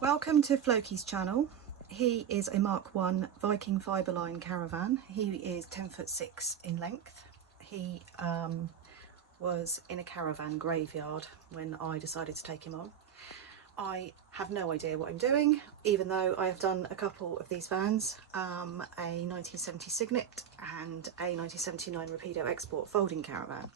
Welcome to Floki's channel. He is a Mark 1 Viking Fibreline Caravan. He is 10'6" in length. He was in a caravan graveyard when I decided to take him on. I have no idea what I'm doing, even though I have done a couple of these vans, a 1970 Signet and a 1979 Rapido Export folding caravan.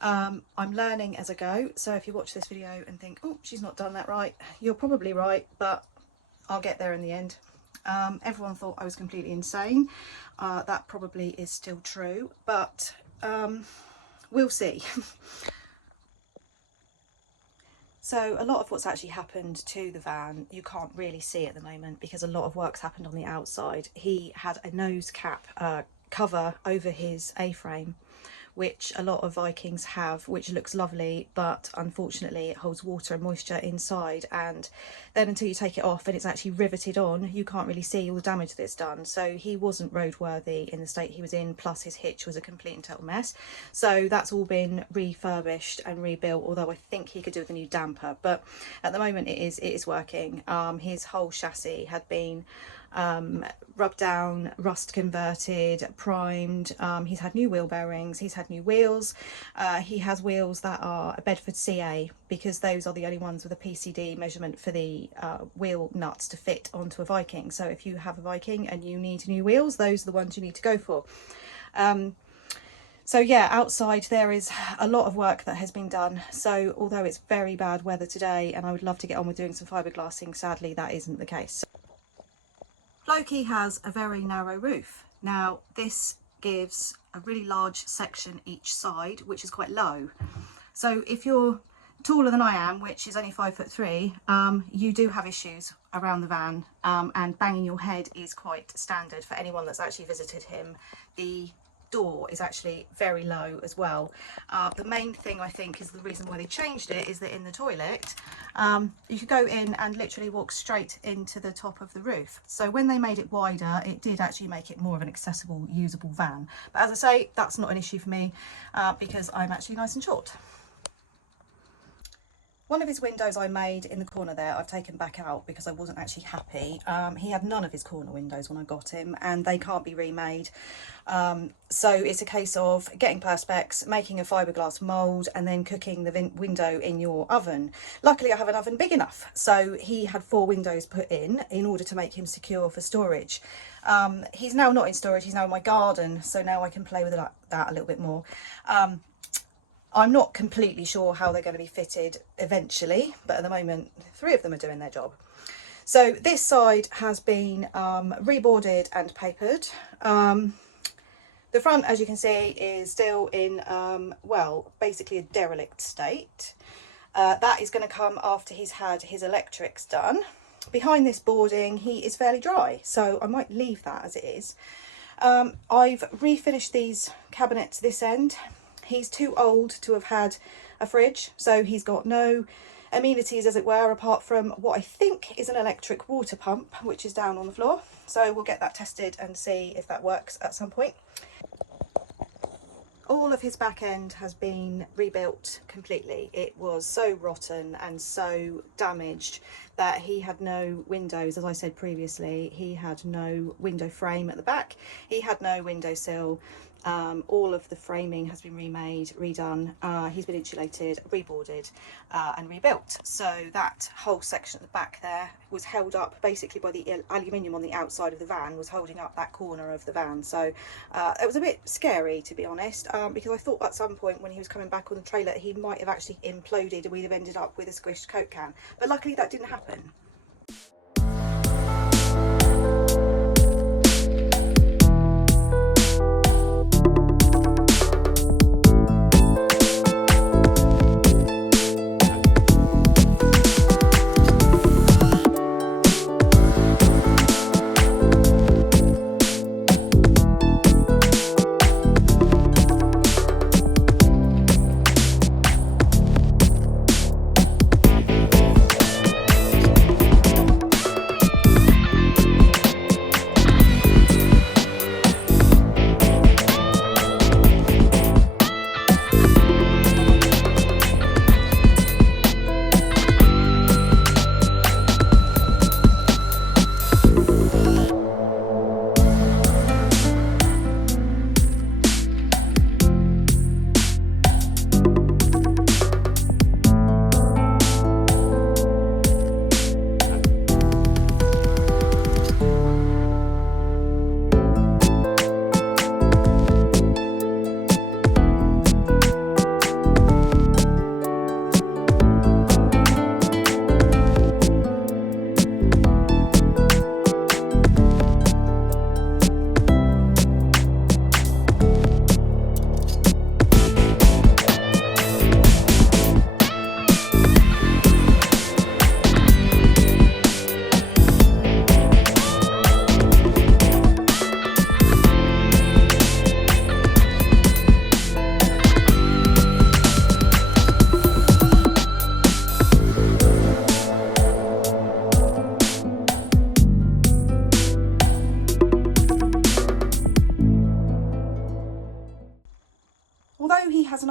I'm learning as I go, so if you watch this video and think, oh, she's not done that right, you're probably right, but I'll get there in the end. Everyone thought I was completely insane. That probably is still true, but we'll see. So a lot of what's actually happened to the van you can't really see at the moment because a lot of work's happened on the outside. He had a nose cap cover over his A-frame, which a lot of Vikings have, which looks lovely, but unfortunately it holds water and moisture inside, and then until you take it off and it's actually riveted on, you can't really see all the damage that's done. So he wasn't roadworthy in the state he was in, plus his hitch was a complete and total mess. So that's all been refurbished and rebuilt, although I think he could do with a new damper, but at the moment it is working. His whole chassis had been rubbed down, rust converted, primed. He's had new wheel bearings, he's had new wheels. He has wheels that are a Bedford CA because those are the only ones with a PCD measurement for the wheel nuts to fit onto a Viking. So if you have a Viking and you need new wheels, those are the ones you need to go for. So yeah, outside there is a lot of work that has been done. So although it's very bad weather today and I would love to get on with doing some fiberglassing, sadly that isn't the case. Floki has a very narrow roof. Now this gives a really large section each side, which is quite low. So if you're taller than I am, which is only 5'3", you do have issues around the van, and banging your head is quite standard for anyone that's actually visited him. The door is actually very low as well. The main thing I think is the reason why they changed it is that in the toilet you could go in and literally walk straight into the top of the roof. So when they made it wider, it did actually make it more of an accessible, usable van. But as I say, that's not an issue for me because I'm actually nice and short. One of his windows I made in the corner there, I've taken back out because I wasn't actually happy. He had none of his corner windows when I got him, and they can't be remade. So it's a case of getting perspex, making a fiberglass mould, and then cooking the window in your oven. Luckily I have an oven big enough, so he had 4 windows put in order to make him secure for storage. He's now not in storage, he's now in my garden, so now I can play with that a little bit more. I'm not completely sure how they're going to be fitted eventually, but at the moment 3 of them are doing their job. So this side has been reboarded and papered. The front, as you can see, is still in, well, basically a derelict state. That is going to come after he's had his electrics done. Behind this boarding, he is fairly dry, so I might leave that as it is. I've refinished these cabinets this end. He's too old to have had a fridge, so he's got no amenities, as it were, apart from what I think is an electric water pump, which is down on the floor. So we'll get that tested and see if that works at some point. All of his back end has been rebuilt completely. It was so rotten and so damaged that he had no windows. As I said previously, he had no window frame at the back. He had no windowsill. All of the framing has been remade, redone. He's been insulated, reboarded and rebuilt. So that whole section at the back there was held up basically by the aluminium on the outside of the van, was holding up that corner of the van. So it was a bit scary, to be honest, because I thought at some point when he was coming back on the trailer he might have actually imploded and we'd have ended up with a squished Coke can. But luckily that didn't happen.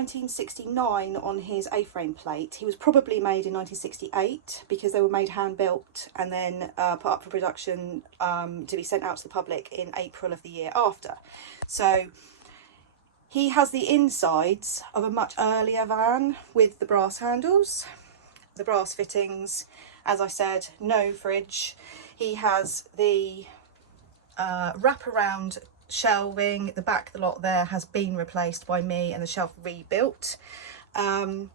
1969 on his A-frame plate. He was probably made in 1968 because they were made hand-built and then put up for production to be sent out to the public in April of the year after. So he has the insides of a much earlier van with the brass handles, the brass fittings, as I said, no fridge. He has the wraparound shelving. The back of the lot there has been replaced by me and the shelf rebuilt. The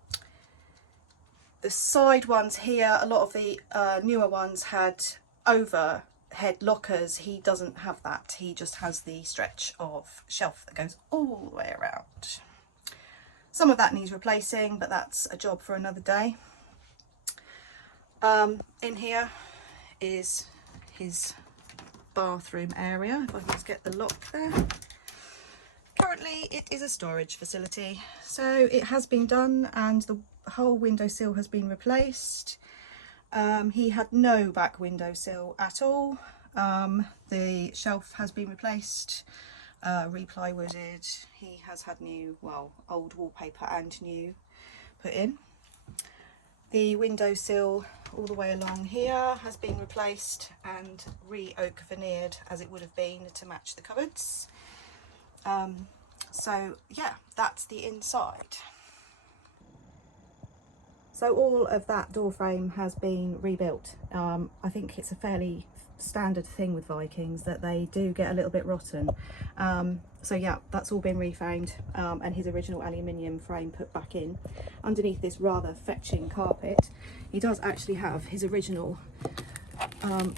side ones here, a lot of the newer ones had overhead lockers. He doesn't have that. He just has the stretch of shelf that goes all the way around. Some of that needs replacing, but that's a job for another day. In here is his bathroom area, if I can just get the lock there. Currently it is a storage facility, so it has been done and the whole windowsill has been replaced. He had no back windowsill at all. The shelf has been replaced, re-plywooded. He has had new, well, old wallpaper and new put in. The windowsill all the way along here has been replaced and re-oak veneered as it would have been to match the cupboards. So yeah, that's the inside. So all of that door frame has been rebuilt. I think it's a fairly standard thing with Vikings that they do get a little bit rotten. So yeah, that's all been reframed and his original aluminium frame put back in. Underneath this rather fetching carpet, he does actually have his original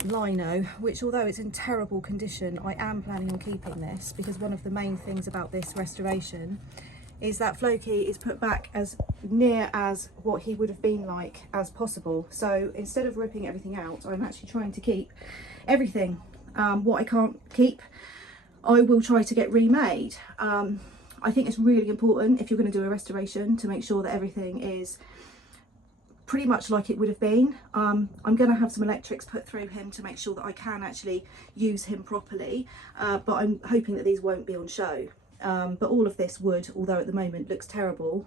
lino, which although it's in terrible condition, I am planning on keeping this because one of the main things about this restoration is that Floki is put back as near as what he would have been like as possible. So instead of ripping everything out, I'm actually trying to keep everything. What I can't keep, I will try to get remade. I think it's really important if you're going to do a restoration to make sure that everything is pretty much like it would have been. I'm going to have some electrics put through him to make sure that I can actually use him properly, but I'm hoping that these won't be on show. But all of this wood, although at the moment looks terrible,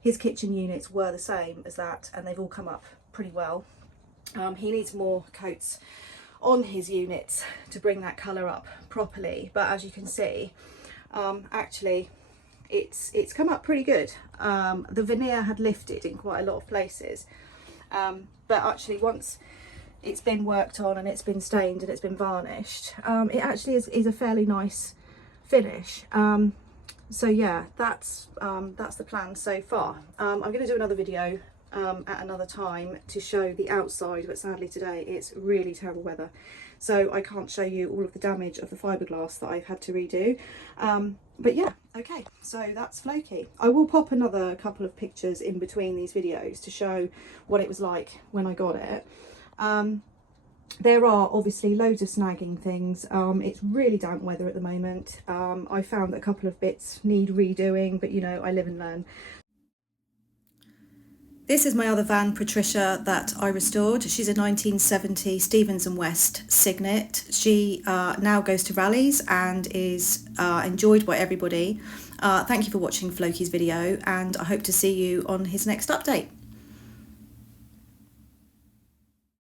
his kitchen units were the same as that and they've all come up pretty well. He needs more coats on his units to bring that colour up properly, but as you can see, actually it's come up pretty good. The veneer had lifted in quite a lot of places, but actually once it's been worked on and it's been stained and it's been varnished, it actually is a fairly nice finish. So yeah, that's the plan so far. I'm going to do another video at another time to show the outside, but sadly today it's really terrible weather, so I can't show you all of the damage of the fiberglass that I've had to redo. But yeah, okay, so that's Floki. I will pop another couple of pictures in between these videos to show what it was like when I got it. There are obviously loads of snagging things. It's really damp weather at the moment. I found that a couple of bits need redoing, but you know, I live and learn. This is my other van, Patricia, that I restored. She's a 1970 Stevens & West Signet. She now goes to rallies and is enjoyed by everybody. Thank you for watching Floki's video, and I hope to see you on his next update.